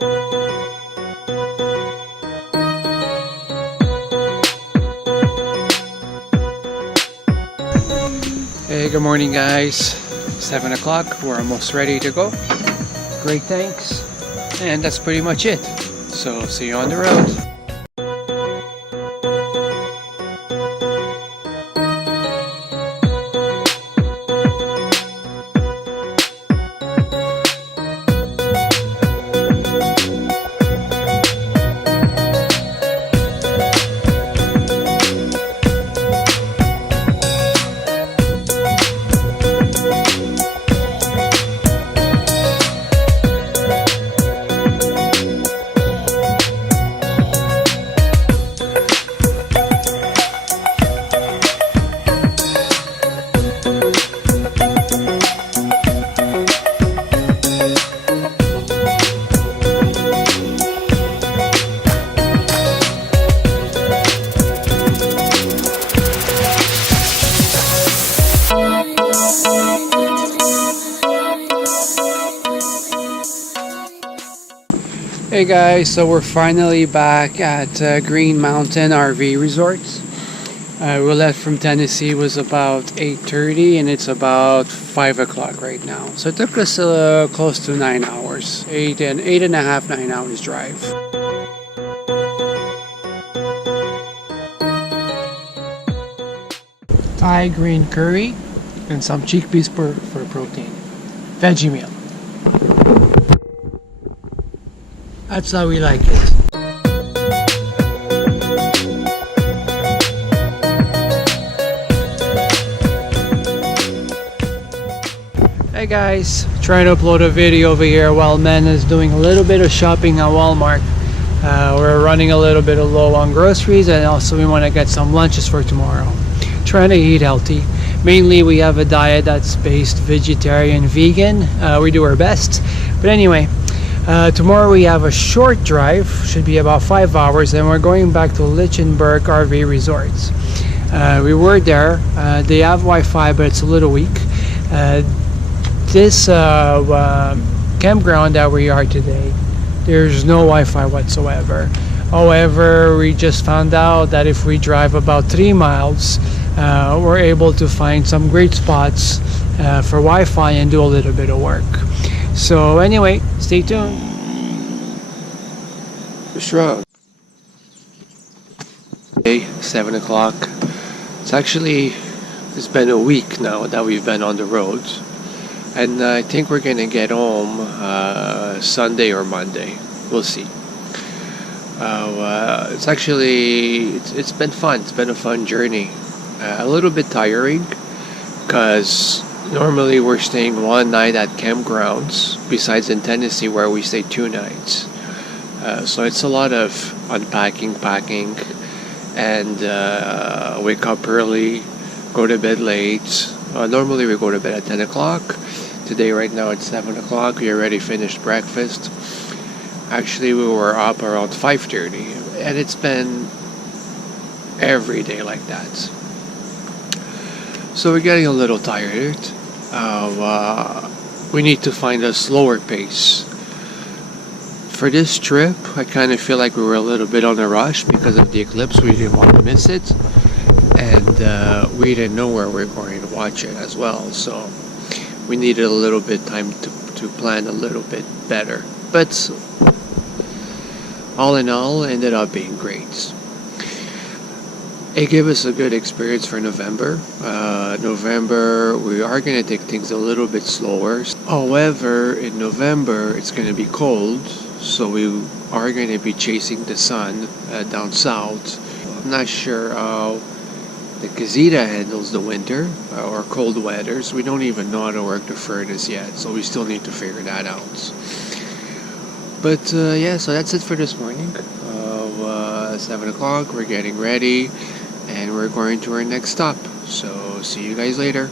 Hey, good morning guys. 7 o'clock, we're almost ready to go. Great, thanks. And that's pretty much it. So see you on the road. Hey guys, so we're finally back at Green Mountain RV Resorts. We left from Tennessee, it was about 8:30 and it's about 5 o'clock right now. So it took us close to 9 hours, 8.5, 9 hours drive. Thai green curry and some chickpeas for protein. Veggie meal. That's how we like it. Hey guys, trying to upload a video over here while Men is doing a little bit of shopping at Walmart. We're running a little bit low on groceries, and also we want to get some lunches for tomorrow. Trying to eat healthy. Mainly we have a diet that's based vegetarian, vegan. We do our best. But anyway, tomorrow we have a short drive, should be about 5 hours, and we're going back to Lichtenberg RV Resorts. We were there, they have Wi-Fi but it's a little weak. This campground that we are today, there's no Wi-Fi whatsoever. However, we just found out that if we drive about 3 miles, we're able to find some great spots for Wi-Fi and do a little bit of work. So anyway, stay tuned. Shrug. Okay, 7 o'clock. It's been a week now that we've been on the road. And I think we're gonna get home Sunday or Monday. We'll see. It's been fun. It's been a fun journey. A little bit tiring because normally we're staying one night at campgrounds, besides in Tennessee where we stay 2 nights. So it's a lot of unpacking, packing, and wake up early, go to bed late. Normally we go to bed at 10 o'clock. Today, right now, it's 7 o'clock. We already finished breakfast. Actually, we were up around 5:30, and it's been every day like that. So we're getting a little tired. We need to find a slower pace. For this trip, I kind of feel like we were a little bit on a rush because of the eclipse. We didn't want to miss it, and we didn't know where we were going to watch it as well. So we needed a little bit time to plan a little bit better. But all in all, it ended up being great. It gave us a good experience for November. November, we are going to take things a little bit slower. However, in November, it's going to be cold, so we are going to be chasing the sun down south. I'm not sure how the Gazeta handles the winter or cold weathers. We don't even know how to work the furnace yet, so we still need to figure that out. But yeah, so that's it for this morning. 7 o'clock, we're getting ready, and we're going to our next stop. So see you guys later.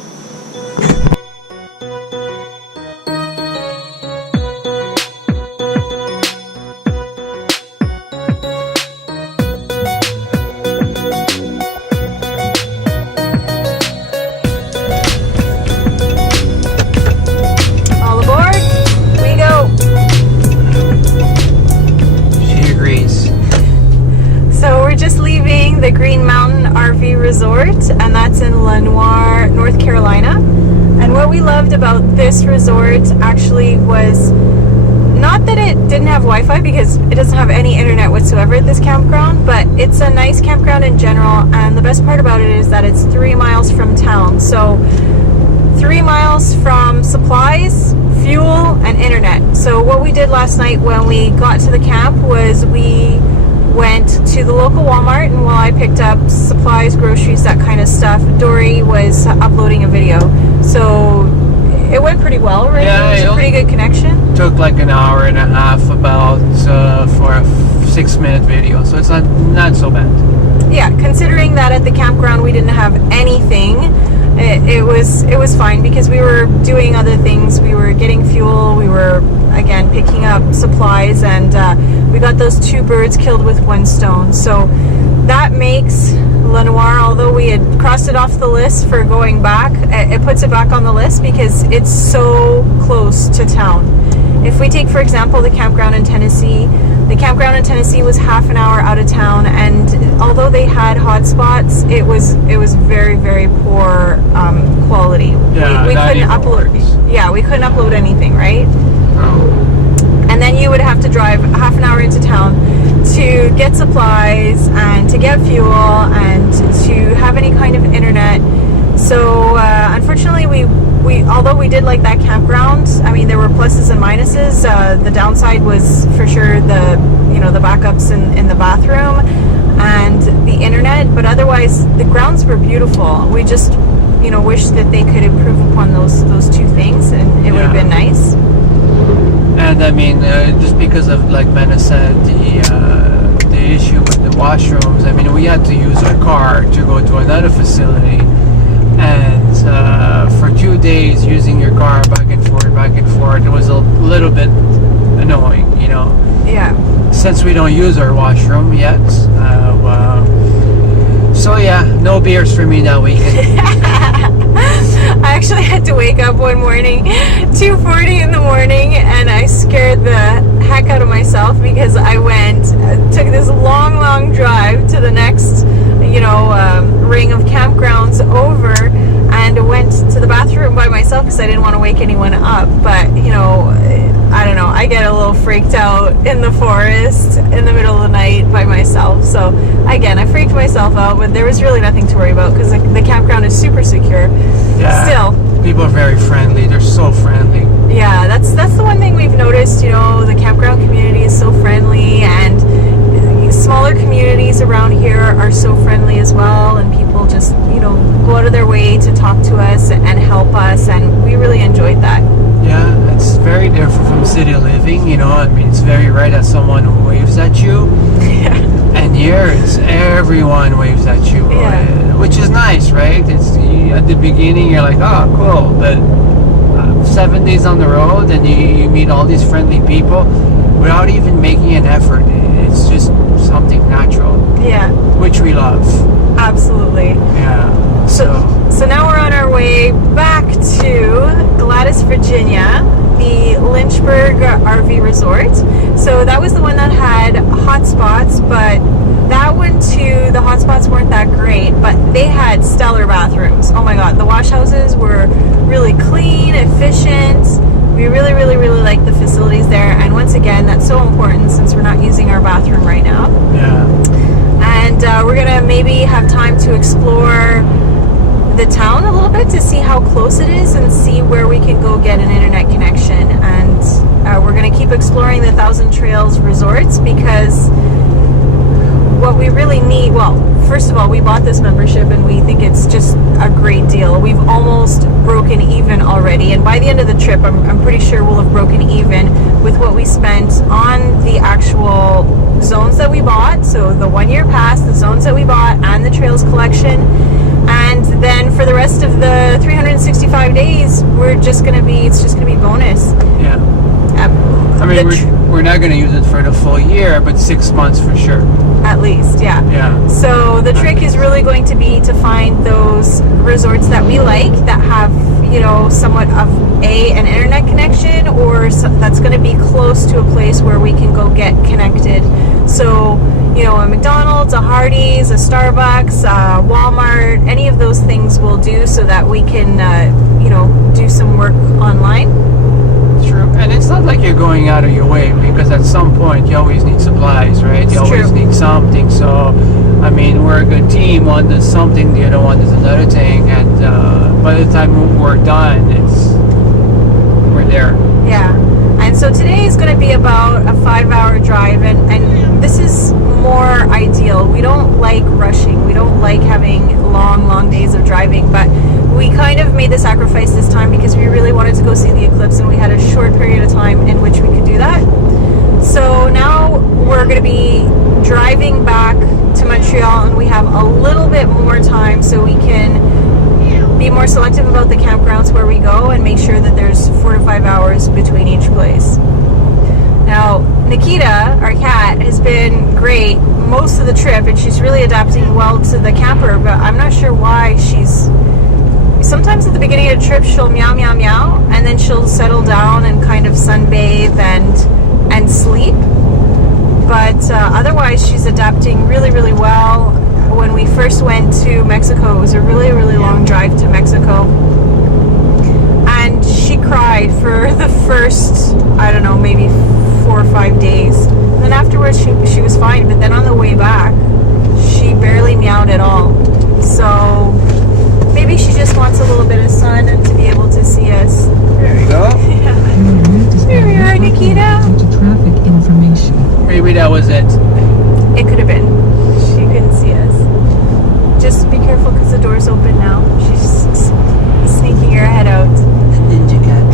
All aboard, we go. this resort actually was, not that it didn't have Wi-Fi, because it doesn't have any internet whatsoever at this campground, but it's a nice campground in general, and the best part about it is that it's 3 miles from town. So 3 miles from supplies, fuel, and internet. So what we did last night when we got to the camp was we went to the local Walmart, and while I picked up supplies, groceries, that kind of stuff, Dory was uploading a video. So it went pretty well, right? Yeah, it was a pretty good connection. Took like an hour and a half about for a 6-minute video, so it's not so bad. Yeah, considering that at the campground we didn't have anything, it was fine, because we were doing other things. We were getting fuel, we were again picking up supplies, and we got those 2 birds killed with 1 stone. So that makes Lenoir, although we had crossed it off the list for going back, it puts it back on the list because it's so close to town. If we take, for example, the campground in Tennessee, the campground in Tennessee was half an hour out of town, and although they had hotspots, it was very, very poor quality. Yeah, we couldn't upload. Works. Yeah, we couldn't upload anything, right? Oh. And then you would have to drive half an hour into town to get supplies and to get fuel and to have any kind of internet. So unfortunately, we although we did like that campground, I mean, there were pluses and minuses. The downside was for sure the backups in the bathroom and the internet, but otherwise the grounds were beautiful. We just wish that they could improve upon those 2 things, and it would have been nice. And I mean, just because of, like Mena said, the issue with the washrooms, I mean, we had to use our car to go to another facility, and for 2 days using your car back and forth, it was a little bit annoying, Yeah. since we don't use our washroom yet. So yeah, no beers for me that weekend. I actually had to wake up one morning, 2:40 in the morning, and I scared the heck out of myself because I took this long drive to the next, ring of campgrounds over, and went to the bathroom by myself because I didn't want to wake anyone up. But, I don't know, I get a little freaked out in the forest in the middle of the night by myself. So again, I freaked myself out, but there was really nothing to worry about because the campground is super secure. Yeah, still, people are very friendly. They're so friendly. Yeah, that's the one thing we've noticed. The campground community is so friendly, and smaller communities around here are so friendly as well, and people just go out of their way to talk to us and help us, and we really enjoyed that. Yeah, it's very different from city living, I mean, it's very rare that someone waves at you. Yeah. And here, it's everyone waves at you, which is nice, right? At the beginning, you're like, oh, cool, but 7 days on the road, and you meet all these friendly people without even making an effort. It's just something natural. Yeah. Which we love. Absolutely. Yeah. So now we're on our way back to Gladys, Virginia, the Lynchburg RV Resort. So that was the one that had hotspots, but that one too, the hotspots weren't that great, but they had stellar bathrooms. Oh my God, the wash houses were really clean, efficient. We really, really, really like the facilities there. And once again, that's so important since we're not using our bathroom right now. Yeah. And we're gonna maybe have time to explore the town a little bit to see how close it is and see where we can go get an internet connection. And we're going to keep exploring the Thousand Trails resorts because what we really need, well, first of all, we bought this membership and we think it's just a great deal. We've almost broken even already, and by the end of the trip, I'm pretty sure we'll have broken even with what we spent on the actual zones that we bought. So the 1-year pass, the zones that we bought, and the trails collection. And then for the rest of the 365 days, it's just going to be bonus. Yeah. I mean, we're not going to use it for the full year, but 6 months for sure. At least, yeah. Yeah. So the trick is really going to be to find those resorts that we like, that have, somewhat of an internet connection, or that's going to be close to a place where we can go get connected. So, a McDonald's, a Hardee's, a Starbucks, Walmart, any of those things will do, so that we can, do some work online. True. And it's not like you're going out of your way, because at some point you always need supplies, right? It's You always true. need something. So, I mean, we're a good team. One does something, the other one does another thing, and by the time we're done, we're there. Yeah. And so today is going to be about a 5-hour drive, and this is more ideal. We don't like rushing. We don't like having long days of driving, but we kind of made the sacrifice this time because we really wanted to go see the eclipse, and we had a short period of time in which we could do that. So now we're going to be driving back to Montreal, and we have a little bit more time so we can be more selective about the campgrounds where we go and make sure that there's 4 to 5 hours between each place. Now, Nikita, our cat, has been great most of the trip, and she's really adapting well to the camper, but I'm not sure why. Sometimes at the beginning of the trip she'll meow meow meow, and then she'll settle down and kind of sunbathe and sleep, but otherwise she's adapting really well. When we first went to Mexico, it was a really long drive to Mexico, and she cried for the first, I don't know, maybe 4 or 5 days. Then afterwards she was fine, but then on the way back she barely meowed at all. So maybe she just wants a little bit of sun and to be able to see us. There you go. Here we are, Nikita. Traffic information. Maybe that was it. It could have been. She couldn't see us. Just be careful because the door's open now. She's sneaking her head out. Ninja cat.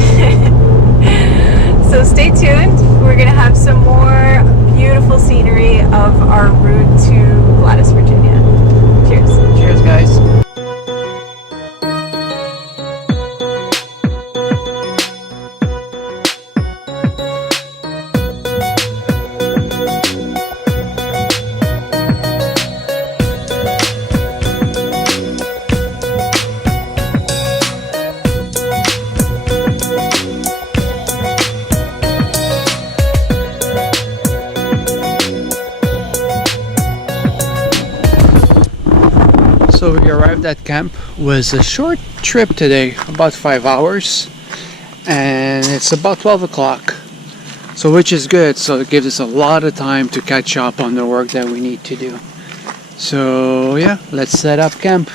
So stay tuned. We're going to have some more beautiful scenery of our route to Gladys, Virginia. Cheers. Cheers, guys. So we arrived at camp. It was a short trip today, about 5 hours, and it's about 12 o'clock. So which is good, so it gives us a lot of time to catch up on the work that we need to do. So yeah, let's set up camp.